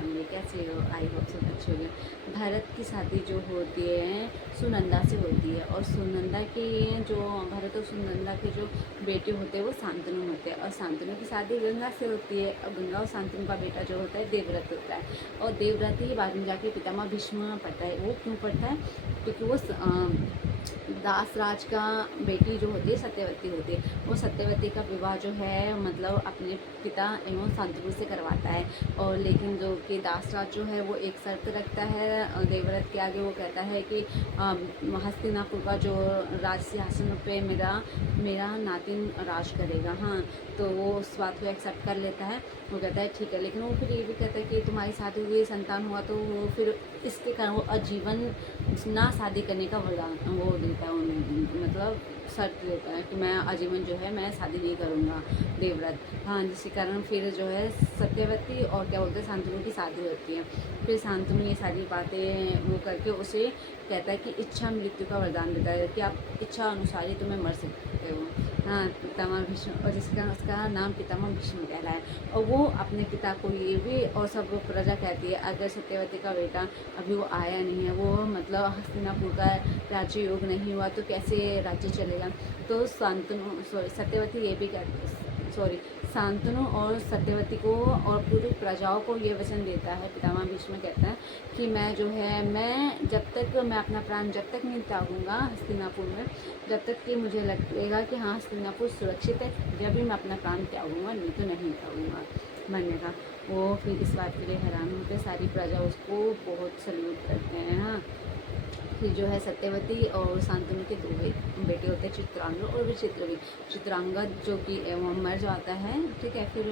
Family, कैसे हो? I hope सब अच्छे होंगे। भरत की शादी जो होती है सुनंदा से होती है, और सुनंदा के जो भरत और सुनंदा के जो बेटे होते हैं वो शांतनु होते हैं, और शांतनु की शादी गंगा से होती है, और गंगा और शांतनु का बेटा जो होता है देवव्रत होता है, और देवव्रत ही बाद में जाके पितामह भीष्म पड़ता है। वो क्यों पड़ता है? क्योंकि वो दास राज का बेटी जो होती है सत्यवती होती है, वो सत्यवती का विवाह जो है मतलब अपने पिता एवं शांतनु से करवाता है। और लेकिन जो कि दास राज जो है वो एक शर्त रखता है देवव्रत के आगे, वो कहता है कि हस्तिनापुर का जो राज सिंहासन पे मेरा नातिन राज करेगा। हाँ, तो वो उस बात को एक्सेप्ट कर लेता है। वो कहता है ठीक है, लेकिन वो फिर ये भी कहता है कि तुम्हारी शादी हुई संतान हुआ तो वो फिर इसके कारण वो आजीवन ना शादी करने का वरदान वो देता है उन्हें, मतलब शर्त देता है कि मैं आजीवन जो है मैं शादी नहीं करूँगा देवव्रत। हाँ, जिसके कारण फिर जो है सत्यवती और क्या बोलते हैं शांतनु की शादी होती है। फिर शांतनु ये सारी बातें वो करके उसे कहता है कि इच्छा मृत्यु का वरदान देता है कि आप इच्छा अनुसार ही तुम्हें मर सकते हो। हाँ, पितामह भीष्म, और जिसके कारण उसका नाम पितामह भीष्म कहला है। और वो अपने पिता को ये भी और सब प्रजा कहती है, अगर सत्यवती का बेटा अभी वो आया नहीं है, वो मतलब हस्तिनापुर का राज्य योग नहीं हुआ तो कैसे राज्य चलेगा। तो सत्यवती ये भी शांतनु और सत्यवती को और पूरी प्रजाओं को ये वचन देता है, पितामह भीष्म कहता है कि मैं जो है मैं जब तक मैं अपना प्राण जब तक नहीं त्यागूंगा हस्तिनापुर में, जब तक कि मुझे लगेगा कि हाँ हस्तिनापुर सुरक्षित है, जब भी मैं अपना प्राण त्यागूंगा, नहीं तो नहीं त्यागूंगा मरने का। वो फिर इस बात के लिए हैरान होते, सारी प्रजा उसको बहुत सल्यूट करते हैं। हाँ, फिर जो है सत्यवती और शांतनु के दो बेटे होते हैं, चित्रांगद और विचित्रवीर। चित्रांगद जो कि वो मर जाता है, ठीक है, फिर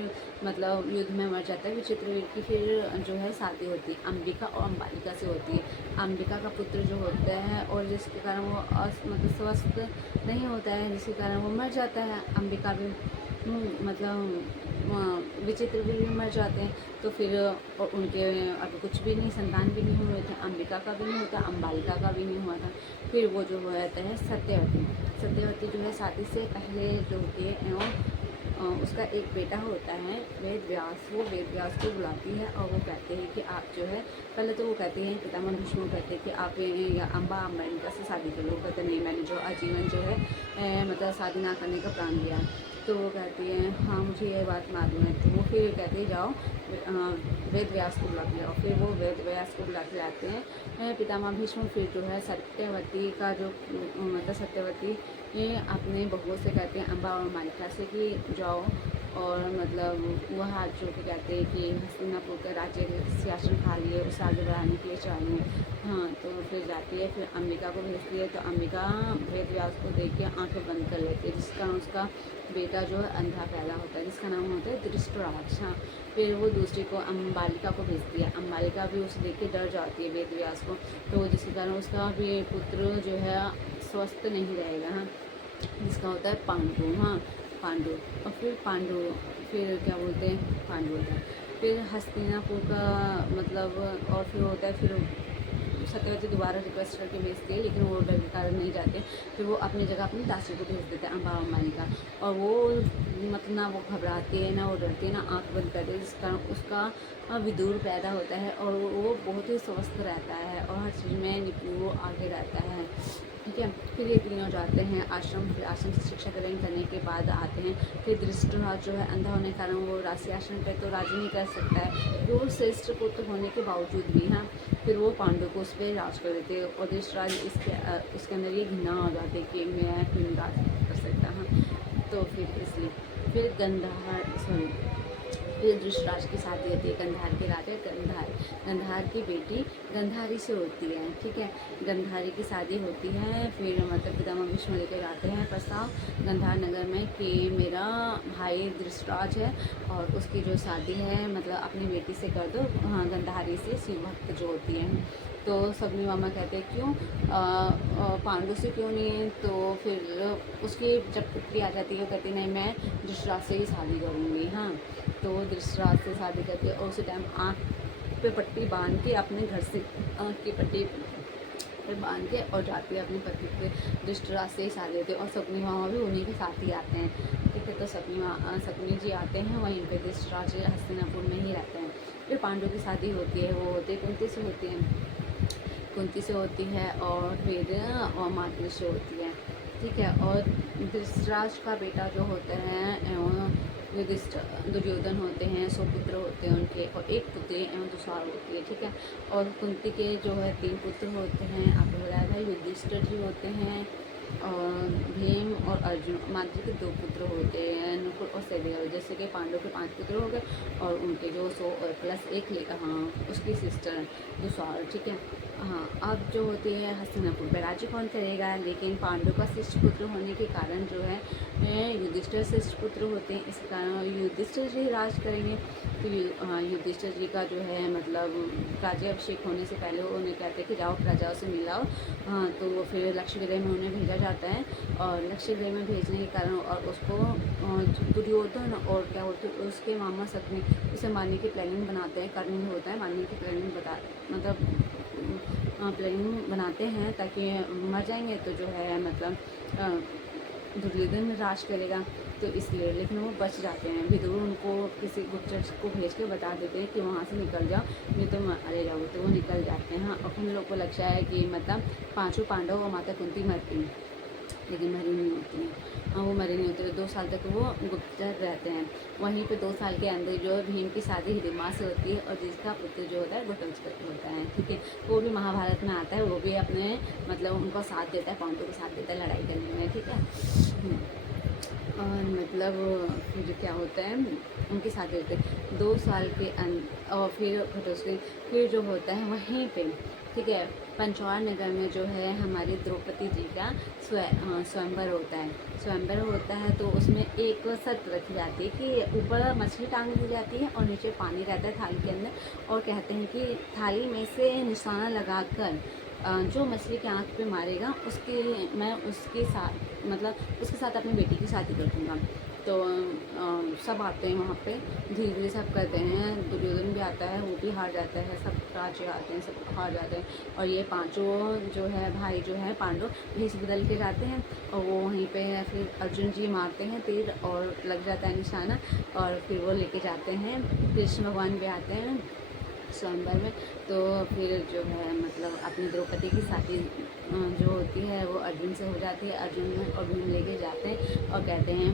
मतलब युद्ध में मर जाता है। विचित्रवीर की फिर जो है शादी होती है अंबिका और अंबालिका से होती है। अंबिका का पुत्र जो होता है और जिसके कारण वो मतलब स्वस्थ नहीं होता है, जिसके कारण वो मर जाता है। अंबिका भी मतलब विचित्रवीर भी मर जाते हैं। तो फिर उनके अब कुछ भी नहीं, संतान भी नहीं हुए थे, अंबिका का भी नहीं होता, अंबालिका का भी नहीं हुआ था। फिर वो जो होता है सत्यवती जो है शादी से पहले जो होती है एवं उसका एक बेटा होता है वेद व्यास। वो वेद व्यास को बुलाती है और वो कहते हैं कि आप जो है पहले तो वो कहते हैं पितामह भीष्म कहते हैं कि आप या अंबिका से शादी कर लो। कहते नहीं, मैंने जो आजीवन जो है मतलब शादी ना करने का प्राण लिया। तो वो कहती है हाँ मुझे ये बात मालूम है। तो वो फिर कहते हैं जाओ वेद व्यास को बुला के लाओ। फिर वो वेद व्यास को बुला के लाते हैं पितामह भीष्म। फिर जो है सत्यवती का जो मतलब सत्यवती अपने बहुओं से कहते हैं अम्बा और मालिका से कि जाओ और मतलब वो हाथ जोड़ के कहते हैं कि हस्तिनापुर का राज्य सिंहासन खाली है, उसे आगे बढ़ाने के लिए चाहिए। हाँ, तो फिर जाती है, फिर अंबिका को भेजती है। तो अंबिका वेद व्यास को देख के आँखें बंद कर लेती है, जिस कारण उसका बेटा जो है अंधा पैदा होता है, जिसका नाम होता है धृष्टराज। हाँ, फिर वो दूसरी को अंबालिका को भेजती है। अंबालिका भी उसे देख के डर जाती है वेद व्यास को, तो जिसके कारण उसका भी पुत्र जो है स्वस्थ नहीं रहेगा। हाँ, जिसका होता है पांडु। हाँ, पांडु। और फिर क्या बोलते हैं पांडु होता है। फिर हस्तिनापुर का मतलब और फिर होता है, फिर सत्यवती दोबारा रिक्वेस्ट करके भेजती है, लेकिन वो डर के कारण नहीं जाते। फिर वो अपनी जगह अपनी दासी को भेज देते हैं अम्बा अंबालिका। और वो मतलब ना वो घबराती है, ना वो डरती है, ना आँख बंद करती है, जिस कारण उसका विदुर पैदा होता है और वो बहुत ही स्वस्थ रहता है और हर चीज़ में निपुण वो आगे रहता है। ठीक है, फिर ये तीनों जाते हैं आश्रम। फिर आश्रम से शिक्षा ग्रहण करने के बाद आते हैं। फिर धृष्टराज जो है अंधा होने के कारण वो राशि आश्रम पे तो राज नहीं कर सकता है, तो वो श्रेष्ठ पुत्र होने के बावजूद भी हाँ फिर वो पांडु को उस पर राज कर देते और धृष्टराज इसके अंदर ये घृणा आ जाती कि मैं क्यों राज कर सकता। हाँ, तो फिर इसलिए फिर फिर धृष्टराज की शादी होती है गंधार के राजा गंधार की बेटी गंधारी से होती है। ठीक है, गंधारी की शादी होती है। फिर मतलब पितामह भीष्म लेकर आते हैं प्रस्ताव गंधार नगर में कि मेरा भाई धृष्टराज है और उसकी जो शादी है मतलब अपनी बेटी से कर दो, हाँ गंधारी से, शिव भक्त जो होती है। तो सगनी मामा कहते हैं क्यों पांडु से क्यों नहीं। तो फिर उसकी जब पुत्री आ जाती है वो कहती नहीं मैं धृष्टराज से ही शादी करूँगी। हाँ, तो वो धृष्टराज से शादी करती है और उसी टाइम आँख पे पट्टी बांध के अपने घर से आँख की पट्टी पे बांध के और जाती है अपने पति के धृष्टराज से ही शादी होती है। और सपनी मामा भी उन्हीं के साथ ही आते हैं। ठीक है, तो सपनी जी आते हैं वहीं पे, धृष्टराज हस्तिनापुर में ही रहते हैं। फिर पांडव की शादी होती है, वो होती है कुंती से होती है, कुंती से होती है, और फिर और मातृ से होती है, ठीक है। और धृतराष्ट्र का बेटा जो होता है युधिष्ठिर, दुर्योधन होते हैं, 100 पुत्र होते हैं उनके, और एक पुत्री एवं दुशाल होती है, ठीक है। और कुंती के जो है 3 पुत्र होते हैं, आपको बताया था युधिष्ठिर जी होते हैं, और भीम और अर्जुन। माद्री के 2 पुत्र होते हैं, नकुल और सहदेव। जैसे कि पांडव के 5 पुत्र हो गए, और उनके जो 100 और प्लस 1 हाँ उसकी सिस्टर दुशाल, ठीक है। हाँ, अब जो होती है हस्तिनापुर पर राज्य कौन करेगा, लेकिन पांडव का श्रेष्ठ पुत्र होने के कारण जो है युधिष्ठिर श्रेष्ठ पुत्र होते हैं, इस कारण युधिष्ठिर जी राज करेंगे। तो युधिष्ठिर जी का जो है मतलब राज्याभिषेक होने से पहले वो उन्हें कहते हैं कि जाओ प्रजाओं से मिलाओ। हाँ, तो वो फिर लक्षगृह में उन्हें भेजा जाता है, और लक्षगृह में भेजने के कारण और उसको दुर्योधन और क्या बोलते हैं उसके मामा शक्नि उसे मारने की प्लानिंग बनाते हैं। कर्ण होता है मारने की प्लानिंग मतलब प्लानिंग बनाते हैं, ताकि मर जाएंगे तो जो है मतलब दुर्योधन राज करेगा, तो इसलिए। लेकिन वो बच जाते हैं। विदुर उनको किसी गुप्तचर को भेज के बता देते हैं कि वहाँ से निकल जाओ, नहीं तो मारे जाओ, तो वो निकल जाते हैं। हाँ, और उन लोग को लगता है कि मतलब 5 पांडव और माता कुंती मरती हैं, लेकिन मरी नहीं होती हैं। हाँ, वो मरे नहीं होते। 2 साल तक वो गुप्तचर रहते हैं। वहीं पे 2 साल के अंदर जो भीम की शादी हिडिंबा से होती है, और जिसका पुत्र जो होता है घटोत्कच होता है, ठीक है। वो भी महाभारत में आता है, वो भी अपने मतलब उनको साथ देता है, पांडवों को साथ देता है लड़ाई करने में, ठीक है। और मतलब फिर क्या होता है उनके साथ होते हैं 2 साल के और फिर घटोत्कच फिर जो होता है वहीं पे, ठीक है, पंचौर नगर में जो है हमारी द्रौपदी जी का स्वयंवर होता है। स्वयंवर होता है तो उसमें एक शर्त रखी जाती है कि ऊपर मछली टांग दी जाती है और नीचे पानी रहता है थाली के अंदर, और कहते हैं कि थाली में से निशाना लगाकर जो मछली के आँख पे मारेगा मैं उसके साथ मतलब उसके साथ अपनी बेटी की शादी कर दूँगा। तो सब आते हैं वहाँ पे, धीरे धीरे सब करते हैं। दुर्योधन भी आता है, वो भी हार जाता है, सब राज्य आते हैं, सब हार जाते हैं। और ये 5 जो है भाई जो है पांडव भेष बदल के जाते हैं, और वो वहीं पे फिर अर्जुन जी मारते हैं तीर और लग जाता है निशाना, और फिर वो लेके जाते हैं। कृष्ण भगवान भी आते हैं स्वयंवर में। तो फिर जो है मतलब अपनी द्रौपदी की शादी जो होती है वो अर्जुन से हो जाती है। अर्जुन और भीम लेके जाते हैं और कहते हैं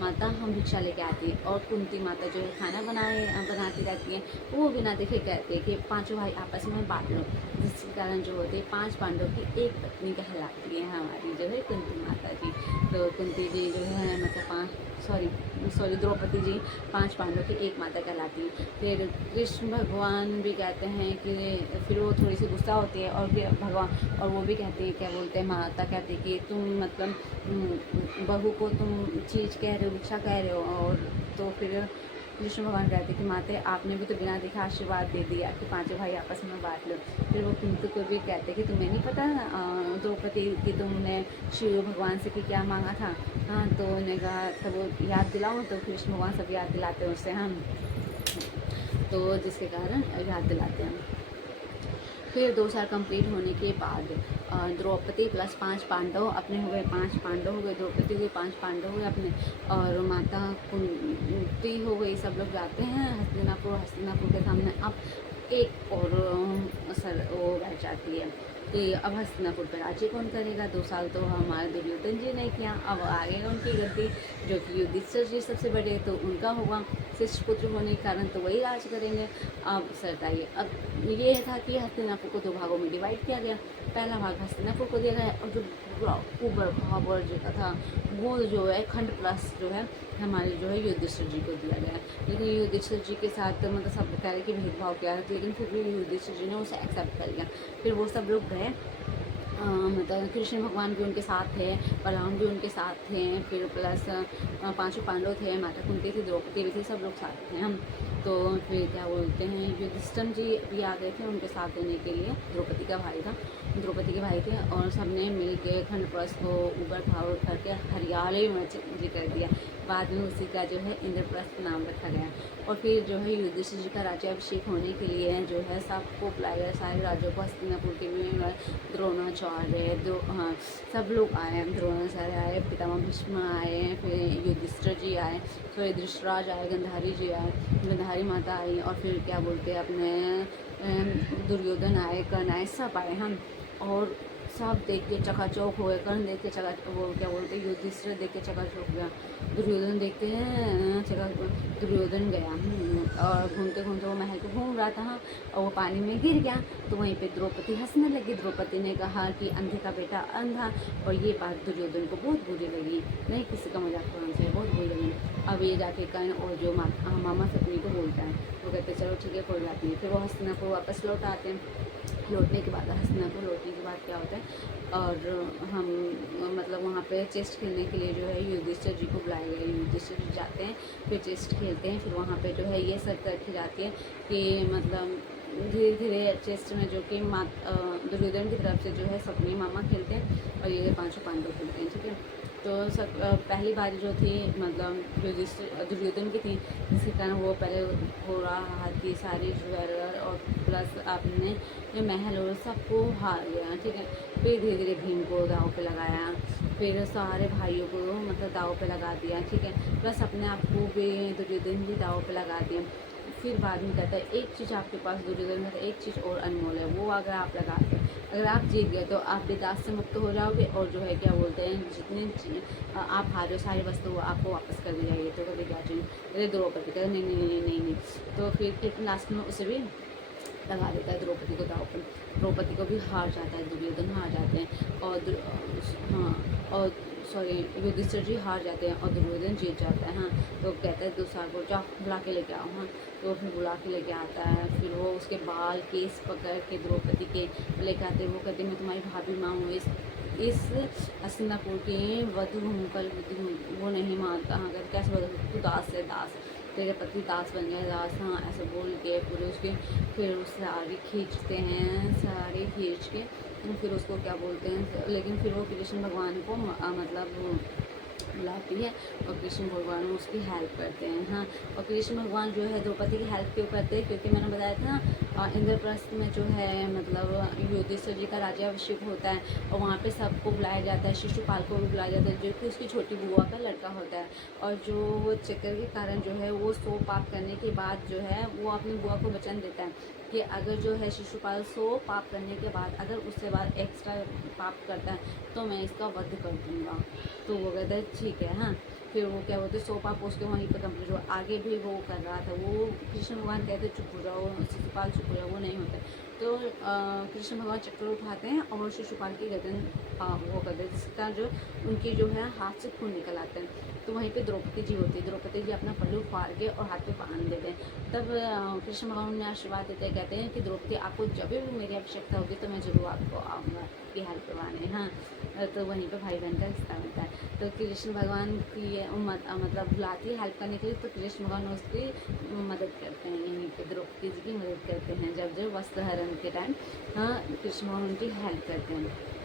माता हम भिक्षा लेके आती है। और कुंती माता जो है खाना बनाती रहती है, वो बिना देखे कहते हैं कि 5 भाई आपस में बांट लो, जिसके कारण जो होते हैं 5 पांडव की एक पत्नी कहलाती है हमारी जो है कुंती माता जी। तो कुंती जी जो है मतलब सॉरी द्रौपदी जी 5 पांडव की एक माता कहलाती है। फिर कृष्ण भगवान भी कहते हैं कि फिर वो थोड़ी सी गुस्सा होती है, और फिर भगवान और वो भी कहते हैं क्या बोलते हैं माता कहती है कि तुम मतलब बहू को तुम चीज़ कह रहे हो, भिक्षा कह रहे हो। और तो फिर कृष्ण भगवान कहते कि माते आपने भी तो बिना देखे आशीर्वाद दे दिया कि 5 भाई आपस में बांट लो। फिर वो कुंती को भी कहते कि तुम्हें नहीं पता द्रौपदी कि तुमने शिव भगवान से कि क्या मांगा था। हाँ, तो उन्हें कहा तब वो याद दिलाऊँ, तो कृष्ण भगवान सब याद दिलाते हैं उससे हम, तो जिसके कारण याद दिलाते हैं। फिर 2 साल कंप्लीट होने के बाद द्रौपदी प्लस 5 पांडव अपने हो गए, 5 पांडव हो गए, द्रौपदी हुए, 5 पांडव हुए अपने, और माता कुंती हो गई। सब लोग जाते हैं हस्तिनापुर के सामने अब एक और वो बैठ जाती है कि अब हस्तिनापुर पर राज्य कौन करेगा। 2 साल तो हमारे दुर्योधन जी ने किया, अब आगे उनकी गद्दी जो कि युधिष्ठिर जी सबसे बड़े, तो उनका होगा शिष्ट पुत्र होने के कारण, तो वही राज करेंगे। अब सरताइए, अब ये था कि हस्तिनापुर को 2 भागों में डिवाइड किया गया। पहला भाग हस्तिनापुर को दिया गया, और जो ऊपर भाग और जो था वो जो है खंड प्लस जो है हमारे जो है युधिष्ठिर जी को दिया गया। लेकिन युधिष्ठिर जी के साथ मतलब सब कह रहे कि भेदभाव किया है, लेकिन फिर भी युधिष्ठिर जी ने उसे एक्सेप्ट कर लिया। फिर वो सब लोग गए, मतलब कृष्ण भगवान भी उनके साथ थे, बलराम भी उनके साथ थे, फिर प्लस 5 पांडव थे, माता कुंती थी, द्रौपदी भी थी, सब लोग साथ थे हम। तो फिर क्या बोलते हैं युधिष्ठिर जी भी आ गए थे उनके साथ देने के लिए। द्रौपदी के भाई थे, और सबने मिल के खंड पर्स को ऊपर खावर करके हरियाली में जी कर दिया। बाद में उसी का जो है इंद्रप्रस्थ नाम रखा गया। और फिर जो है युधिष्ठिर जी का राज्याभिषेक होने के लिए जो है सबको बुलाया गया, सारे राज्यों को, हस्तिनापुर के भी द्रोणाचार्य हाँ सब लोग आए, द्रोणाचार्य आए, पितामह भीष्म आए, फिर युधिष्ठिर जी आए, फिर धृतराज आए, गंधारी जी आए, गंधारी माता आई, और फिर क्या बोलते हैं अपने दुर्योधन आए, कर्ण आए, सब आए हम। और सब देख के चकाचौक हो गए, कर्ण देख के वो क्या बोलते हैं युधिष्ठिर देख के चकाचौक गया, दुर्योधन देखते हैं दुर्योधन गया और घूमते घूमते वो महल को घूम रहा था और वो पानी में गिर गया। तो वहीं पे द्रौपदी हंसने लगी। द्रौपदी ने कहा कि अंधे का बेटा अंधा, और ये बात दुर्योधन को बहुत बुरी लगी, नहीं किसी का मजाक करना चाहिए, बहुत बुरी लगी। अब ये जाके कर्ण और जो मामा सपनी को बोलता है, वो कहते चलो ठीक है कोई बात नहीं। फिर वो हस्तिनापुर वापस लौट आते हैं। लौटने के बाद हस्तिनापुर लौटने के बाद क्या होता है, और हम मतलब वहाँ पे चेस्ट खेलने के लिए जो है युधिष्ठिर जी को बुलाया गया। युधिष्ठिर जी जाते हैं, फिर चेस्ट खेलते हैं। फिर वहाँ पे जो है ये शर्त रखी जाती है कि मतलब धीरे धीरे चेस्ट में जो कि दुर्योधन की तरफ से जो है सपनी मामा खेलते हैं और ये पांचों पांडव खेलते हैं, ठीक है। तो सब पहली बारी जो थी मतलब दुर्योधन की थी, जिसके कारण वो पहले घोड़ा हाथी सारी ज्वेलर और प्लस आपने ये महल और सबको हार गया, ठीक है। फिर धीरे धीरे भीम को दाव पे लगाया, फिर सारे भाइयों को मतलब दाव पे लगा दिया, ठीक है। प्लस अपने आप को भी दुर्योधन भी दाव पे लगा दिया। फिर बाद में कहता है एक चीज़ आपके पास, दुर्योधन कहता है एक चीज़ और अनमोल है, वो अगर आप लगाते हैं, अगर आप जीत गए तो आप भी दास से मुक्त हो जाओगे, और जो है क्या बोलते हैं जितनी आप हारे सारी वस्तु आपको वापस कर दी जाएगी। तो कभी क्या चाहिए, द्रौपदी कहते नहीं नहीं नहीं नहीं नहीं। तो फिर लास्ट में उसे भी लगा देता है द्रौपदी को दाव पर। द्रौपदी को भी हार जाता है, दुर्योधन हार जाते हैं और हाँ और सॉरी युधिष्ठिर जी हार जाते हैं और दुर्योधन जीत जाता है। हाँ तो कहता है दूसरा को जाओ बुला के लेके आओ। हाँ तो फिर बुला के लेके आता है। फिर वो उसके बाल केस पकड़ के द्रौपदी के लेके आते हैं। वो कहते हैं मैं तुम्हारी भाभी माँ हूँ, इस हस्तिनापुर की वधु हूँ, कल वधु हूँ, वो नहीं मानता। हाँ कहते कैसे बदल, तू दास है, दास तेरे पति दास बन गया, दास। हाँ ऐसे बोल के पूरे उसके फिर उस साड़ी खींचते हैं, साड़ी खींच के फिर उसको क्या बोलते हैं, लेकिन फिर वो कृष्ण भगवान को मतलब बुलाती है और कृष्ण भगवान उसकी हेल्प करते हैं। हाँ और कृष्ण भगवान जो है द्रौपदी की हेल्प क्यों करते हैं, क्योंकि मैंने बताया था इंद्रप्रस्थ में जो है मतलब युधिष्ठिर जी का राज्याभिषेक होता है और वहाँ पे सबको बुलाया जाता है, शिशुपाल को भी बुलाया जाता है जो कि उसकी छोटी बुआ का लड़का होता है। और जो वो चक्कर के कारण जो है वो 100 पाप करने के बाद जो है वो अपनी बुआ को वचन देता है कि अगर जो है शिशुपाल 100 पाप करने के बाद अगर उससे बाद एक्स्ट्रा पाप करता है तो मैं इसका वध कर दूँगा। तो वो कहता है ठीक है। हाँ फिर वो क्या बोलते 100 पाप उसके वहीं पर कंप्लीट हुआ। आगे भी वो कर रहा था, वो कृष्ण भगवान कहते चुप हो जाओ, शिशुपाल चुप हो जाओ, वो नहीं होता। तो कृष्ण भगवान चक्र उठाते हैं और शिशुपाल की गर्दन वो करते हैं, जिसका जो उनकी जो है हाथ से खून निकल आता है। तो वहीं पे द्रौपदी जी होती है, द्रौपदी जी अपना पल्लू फाड़ के और हाथ पे बांध देते हैं। तब कृष्ण भगवान उन्हें आशीर्वाद देते हैं, कहते हैं कि द्रौपदी आपको जब भी मेरी आवश्यकता होगी तो मैं जरूर आपको आऊँगा की हेल्प करवाने। हाँ तो वहीं पे भाई बहन का रिश्ता बनता है। तो कृष्ण भगवान की मतलब बुलाती है हेल्प करने के लिए, तो कृष्ण भगवान उसकी मदद करते हैं, यानी कि द्रौपदी जी की मदद करते हैं जब जो वस्त्र हरण के टाइम। हाँ कृष्ण भगवान उनकी हेल्प करते हैं।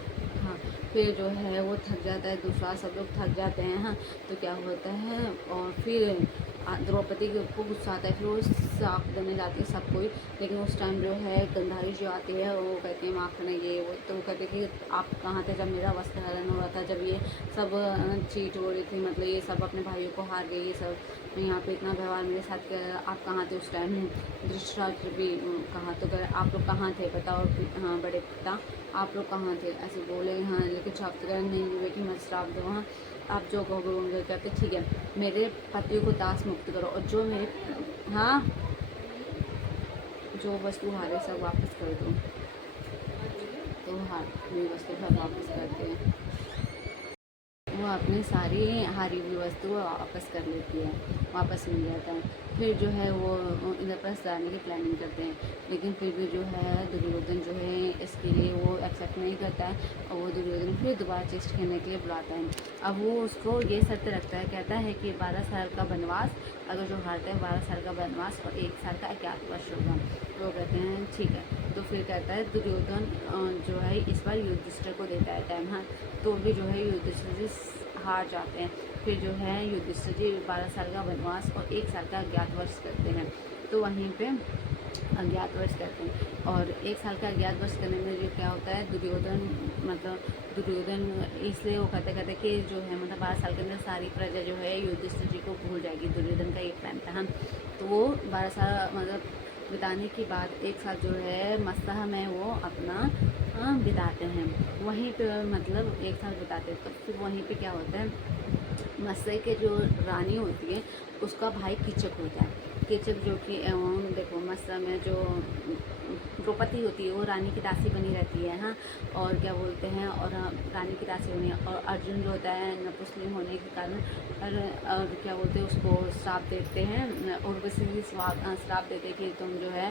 हाँ फिर जो है वो थक जाता है, दूसरा सब लोग थक जाते हैं। हाँ तो क्या होता है और फिर द्रौपदी को गुस्सा आता है, फिर वो साफ देने जाती है सब कोई। लेकिन उस टाइम जो है गंधारी जो आती है वो कहती है माफ़ करना ये वो, तो वो कहते कि आप कहाँ थे जब मेरा वस्त्र हरण हो रहा था, जब ये सब चीट हो रही थी, मतलब ये सब अपने भाइयों को हार गए, ये सब यहाँ पे इतना व्यवहार मेरे साथ आप कहाँ थे उस टाइम। धृतराष्ट्र भी कहाँ, तो कह आप लोग कहाँ थे बताओ। हाँ बड़े पिता आप लोग कहाँ थे, ऐसे बोले। हाँ लेकिन श्राप नहीं बेटी मत श्राप दो, हाँ आप जो कहोगे होंगे। कहते ठीक है मेरे पतियों को दास मुक्त करो और जो मेरे हाँ जो वस्तु हारे सब वापस कर दो। तो हाँ मेरी वस्तु सब वापस करते हैं, वो अपनी सारी हारी हुई वस्तु वापस कर लेती है, वापस मिल जाता है। फिर जो है वो इंद्रप्रस्थ जाने की प्लानिंग करते हैं, लेकिन फिर भी जो है दुर्योधन जो है इसके लिए वो एक्सेप्ट नहीं करता है और वो दुर्योधन फिर दोबारा चेस्ट खेलने के लिए बुलाता है। अब वो उसको ये शर्त रखता है, कहता है कि 12 साल का वनवास, अगर जो हारता है 12 साल का वनवास और 1 साल का अज्ञातवास होगा। तो कहते हैं ठीक है। तो फिर कहता है दुर्योधन जो है इस बार युधिष्ठिर को देता है टाइम। हाँ तो भी जो है युधिष्ठिर हार जाते हैं। फिर जो है युधिष्ठिर जी 12 साल का वनवास और 1 साल का अज्ञातवास करते हैं। तो वहीं पे अज्ञातवास करते हैं और 1 साल का अज्ञातवास करने में जो क्या होता है, दुर्योधन मतलब दुर्योधन इसलिए वो कहते कहते कि जो है मतलब 12 साल के अंदर सारी प्रजा जो है युधिष्ठिर जी को भूल जाएगी। दुर्योधन का ये प्लान था। तो वो 12 साल मतलब बिताने के बाद 1 साल जो है मस्सा में वो अपना बिताते हैं। वहीं पे मतलब 1 साल बिताते हैं। तो फिर वहीं पे क्या होता है, मस्से के जो रानी होती है उसका भाई कीचक होता है। कीचक जो कि देखो मस्सा में जो द्रौपदी होती है वो रानी की दासी बनी रहती है। हाँ, और क्या बोलते हैं, और रानी की दासी बनी है। और अर्जुन जो होता है नपुंसक होने के कारण और क्या बोलते हैं उसको श्राप देते हैं, उर्वशी श्राप देते हैं कि तुम जो है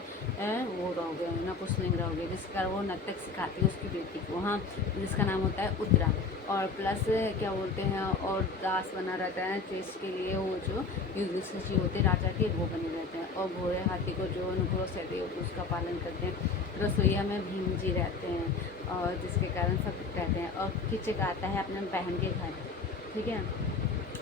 वो रहोगे नपुंसक रहोगे, जिसके कारण वो नर्तक सिखाती है उसकी बेटी को। हाँ, जिसका नाम होता है उत्तरा। और प्लस क्या बोलते हैं, और दास बना रहता है चेस के लिए वो जो युधिष्ठिर जी होते हैं राजा के, वो बने रहते हैं। और घोड़े हाथी को जो अनुग्रह सहते हैं उसका पालन करते हैं। रसोईया में भीम जी रहते हैं और जिसके कारण सब रहते हैं। और कीचक आता है अपने बहन के घर, ठीक है,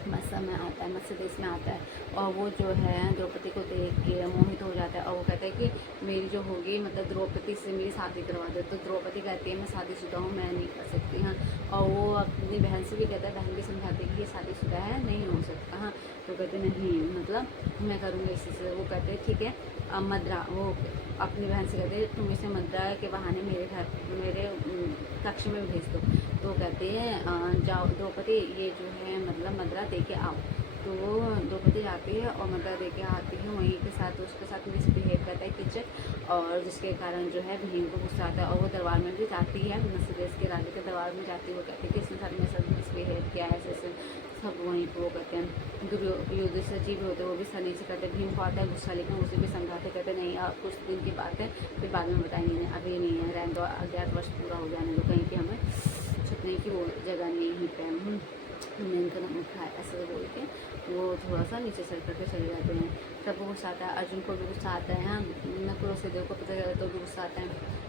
मत्स्य में आता है, मत्स्य देश में आता है। और वो जो है द्रौपदी को देख के मोहित हो जाता है और वो कहता है कि मेरी जो होगी मतलब द्रौपदी से मेरी शादी करवा दे। तो द्रौपदी कहती है मैं शादीशुदा हूँ, मैं नहीं कर सकती। हाँ, और वो अपनी बहन से भी कहता है, बहन भी समझाती है कि ये शादीशुदा है, नहीं हो सकता। हाँ, तो कहते नहीं मतलब मैं करूँगी इसी से। वो कहते हैं ठीक है, मद्रा वो अपनी बहन से कहते हैं तुम इसे मद्रा के बहाने मेरे कक्ष में भेज दो। तो कहते हैं जाओ द्रौपदी ये जो है मतलब मद्रा दे के आओ। तो वो द्रौपदी जाती है और मद्रा दे के आती है। वहीं के साथ उसके साथ मिसबिहेव करता है कीचक, और जिसके कारण जो है भीम को गुस्सा आता है और वो दरबार में भी जाती है, मत्स्य देश के राजा के दरबार में जाती है। वो कहती है कि इसने साथ में सब मिसबिहेव किया है, ऐसे सब वहीं पर वो कहते हैं। युधिष्ठिर जी भी होते हैं, वो भी सनी से कहते हैं। भीम को आता है गुस्सा, लेकिन उसे भी समझाते कहते नहीं आप कुछ दिन की बात है, फिर बाद में बताएंगे, अभी नहीं है, रहने दो, अज्ञातवास पूरा हो जाने दो, कहीं कि हमें छुपने की वो जगह नहीं ही पे हमने इनका नाम उठा है, ऐसे बोल के वो थोड़ा सा नीचे सर करके चले जाते हैं। सबको गुस्सा आता है, अर्जुन को भी गुस्सा आता है। हाँ, नकुल से देव को पता चला तो भी गुस्सा आता है।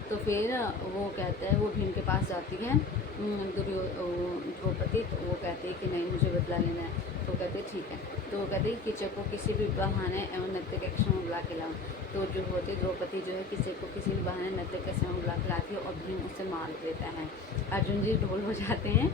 तो फिर वो कहते हैं, वो भीम के पास जाती है द्रौपदी। तो वो कहती है कि नहीं मुझे बदला लेना है। तो कहते हैं ठीक है। तो वो कहते हैं कीचक को किसी भी बहाने एवं नृत्य कक्ष में बुला के लाओ। तो जो होती द्रौपदी जो है कीचक को किसी भी बहाने नृत्य कक्ष में बुला के लाती है और भीम उससे मार देता है। अर्जुन जी ढोल बजाते हैं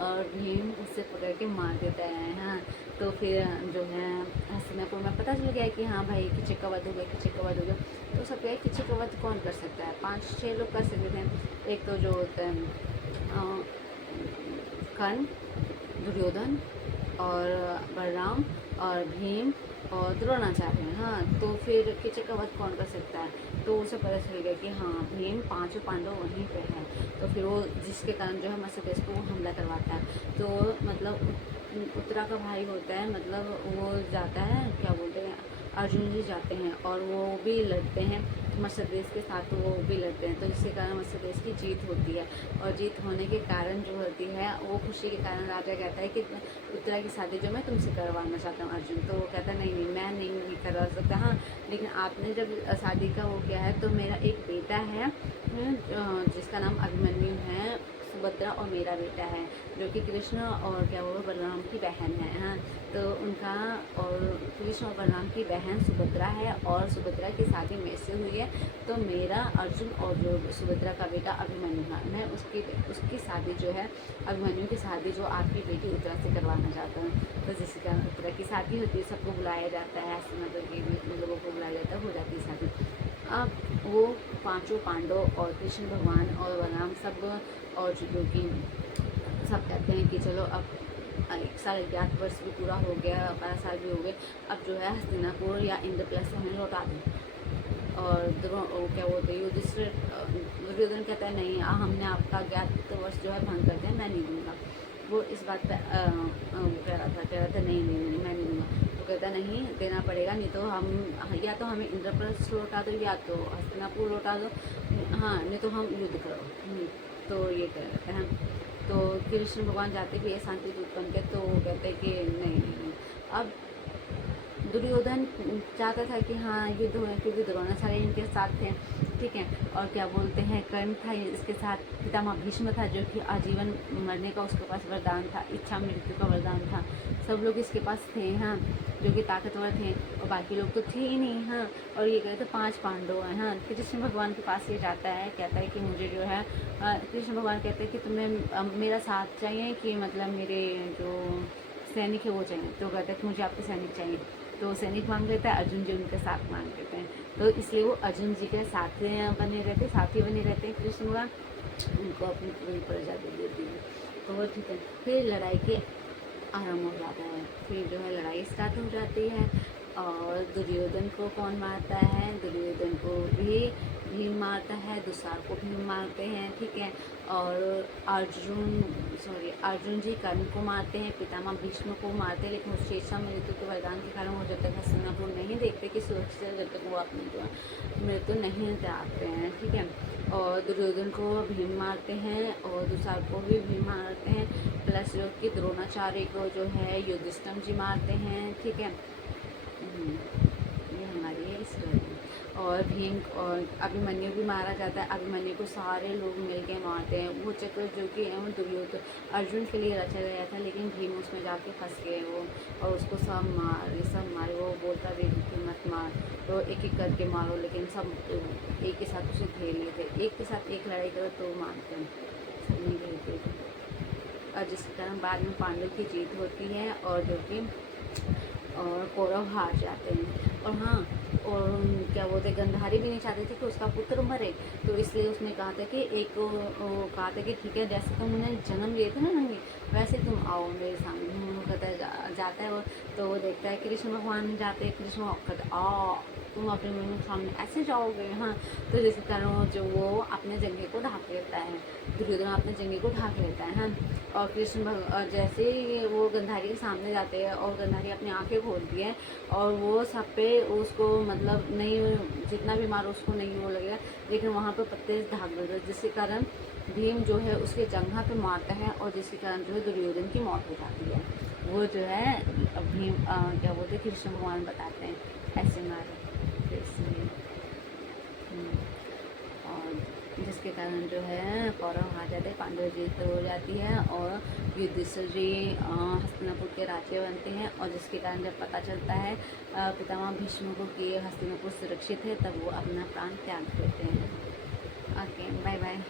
और भीम उससे पकड़ के मार देता है। हाँ, तो फिर जो है हस्तिनापुर में पता चल गया कि हाँ भाई कीचक का वध हो गया, कीचक का वध हो गया। तो सब क्या कीचक का वध कौन कर सकता है, 5-6 लोग कर सकते थे। एक तो जो होता है कर्ण, दुर्योधन और बलराम और भीम और द्रोणाचार्य। हाँ, तो फिर कीचक का वध कौन कर सकता है। तो उसे पता चल गया कि हाँ भीम 5 पांडव वहीं पे हैं। तो फिर वो जिसके कारण जो है मत्स्य देश को वो हमला करवाता है। तो मतलब उत्तरा का भाई होता है, मतलब वो जाता है क्या बोलते हैं, अर्जुन जी जाते हैं और वो भी लड़ते हैं मत्स्य देश के साथ, तो वो भी लड़ते हैं। तो जिसके कारण मत्स्य देश की जीत होती है। और जीत होने के कारण जो होती है वो खुशी के कारण राजा कहता है कि उत्तरा की शादी जो मैं तुमसे करवाना चाहता हूँ अर्जुन। तो वो कहता है नहीं मैं नहीं करवा सकता। हाँ, लेकिन आपने जब शादी का वो किया है तो मेरा एक बेटा है जिसका नाम अभिमन्यु है, सुभद्रा और मेरा बेटा है जो कि कृष्ण और क्या वो बलराम की बहन है। हाँ, तो उनका और कृष्ण और बलराम की बहन सुभद्रा है और सुभद्रा की शादी मेरे से हुई है। तो मेरा अर्जुन और जो सुभद्रा का बेटा अभिमन्यु है, मैं उसकी शादी जो है अभिमन्यु की शादी जो आपकी बेटी उत्तरा से करवाना चाहता हूँ। तो जिसके कारण उत्तरा की शादी होती है, सबको बुलाया जाता है, मतलब कि लोगों को बुलाया जाता है, हो जाती है शादी। अब वो 5 पांडव और कृष्ण भगवान और बलराम सब और जो कि सब कहते हैं कि चलो अब 1 साल अज्ञात वर्ष भी पूरा हो गया, 12 साल भी हो गए, अब जो है हस्तिनापुर या इंद्रप्रस्थ हमें लौटा दें। और क्या बोलते हैं युधिष्ठिर दुर्योधन कहता है नहीं हमने आपका अज्ञात वर्ष जो है भंग कर दिया, मैं नहीं दूंगा। वो इस बात पे कह रहा था नहीं मैं नहीं दूंगा। तो कहता नहीं देना पड़ेगा, नहीं तो हम या तो हमें इंद्रप्रस्थ लौटा दो या तो हस्तिनापुर लौटा दो, हाँ नहीं तो हम युद्ध करो। तो ये कह रहे हैं। तो कृष्ण भगवान जाते भी है शांति दूत बन के, तो वो कहते हैं कि नहीं। अब दुर्योधन चाहता था कि हाँ युद्ध हो, क्योंकि द्रोणाचार्य इनके साथ थे, ठीक है। और क्या बोलते हैं, कर्ण था इसके साथ, पितामह भीष्म था जो कि आजीवन मरने का उसके पास वरदान था, इच्छा मृत्यु का वरदान था। सब लोग इसके पास थे, हाँ, जो कि ताकतवर थे, और बाकी लोग तो थे ही नहीं, हाँ। और ये कहते 5 पांडव हैं, हाँ। कृष्ण भगवान के पास ये जाता है, कहता है कि मुझे जो है कृष्ण भगवान कहते हैं कि तुम्हें मेरा साथ चाहिए कि मतलब मेरे जो सैनिक है वो चाहिए। तो कहते हैं कि मुझे आपके सैनिक चाहिए। तो सैनिक मांग लेता है, अर्जुन जी उनके साथ मांग लेते हैं। तो इसलिए वो अर्जुन जी के साथ साथी बने रहते हैं कृष्ण भगवान, उनको अपनी पूरी प्रजा दे देती है। तो वो ठीक है, फिर लड़ाई के आरंभ हो जाता है। फिर जो है लड़ाई स्टार्ट हो जाती है, और दुर्योधन को कौन मारता है, दुर्योधन को भी भीम मारता है, दुसार को भीम मारते हैं, ठीक है। और अर्जुन जी कर्ण को मारते हैं, पितामह भीष्म को मारते हैं, लेकिन उस इच्छा मृत्यु के वरदान के कारण वो जब तक हस्तिनापुर नहीं देखते कि सुरक्षित है, जब तक वो अपनी जो है मृत्यु नहीं त्यागते हैं, ठीक है। और दुर्योधन को भीम मारते हैं, और दुसार को भी भीम मारते हैं, प्लस जो कि द्रोणाचार्य को जो है युधिष्ठिर जी मारते हैं, ठीक है। ये हमारी है स्टोरी। और भीम और अभिमन्यु भी मारा जाता है। अभिमन्यु को सारे लोग मिलके मारते हैं। वो चक्र जो कि दुर्योधन अर्जुन के लिए रचा गया था, लेकिन भीम उसमें जाके फंस गए वो, और उसको सब मारे। वो बोलता भी कि मत मार, तो एक एक करके मारो, लेकिन सब एक के साथ उसे घेर लेते, एक के साथ एक लड़ाई करो तो मारते हैं, सब नहीं घेरते थे। और जिसके कारण बाद में पांडव की जीत होती है, और जो कि और कौरव हार जाते हैं। और हाँ, और क्या बोलते हैं, गंधारी भी नहीं चाहते थे कि उसका पुत्र मरे, तो इसलिए उसने कहा था कि कहा था कि ठीक है, जैसे तुम उन्हें जन्म लिए थे ना नंगे, वैसे तुम आओ मेरे सामने। वो कहता है जाता है वो, तो वो देखता है कृष्ण भगवान जाते हैं, कृष्ण भगवान कहते आओ तुम अपने मेरे सामने ऐसे जाओगे, हाँ। तो जिसके कारण वो अपने जंघे को ढाक लेता है, दुर्योधन अपने जंघे को ढाक लेता है, हाँ। और और जैसे ही वो गंधारी के सामने जाते हैं, और गंधारी अपनी आंखें खोलती है, और वो सब पे उसको मतलब नहीं, जितना भी मारो उसको नहीं वो लगेगा, लेकिन वहाँ पे पत्ते ढाक देते हैं, जिसके कारण भीम जो है उसके जंघा पे मारता है, और जिसके कारण जो है दुर्योधन की मौत हो जाती है। वो जो है भीम क्या बोलते हैं, कृष्ण भगवान बताते हैं ऐसे मारे, तो इसलिए और जिसके कारण जो है कौरव हार जाते हैं, पांडव जीत हो जाती है, और युधिष्ठिर जी हस्तिनापुर के राजा बनते हैं। और जिसके कारण जब पता चलता है पितामह भीष्म को कि हस्तिनापुर सुरक्षित है, तब वो अपना प्राण त्याग देते हैं। Okay, bye bye.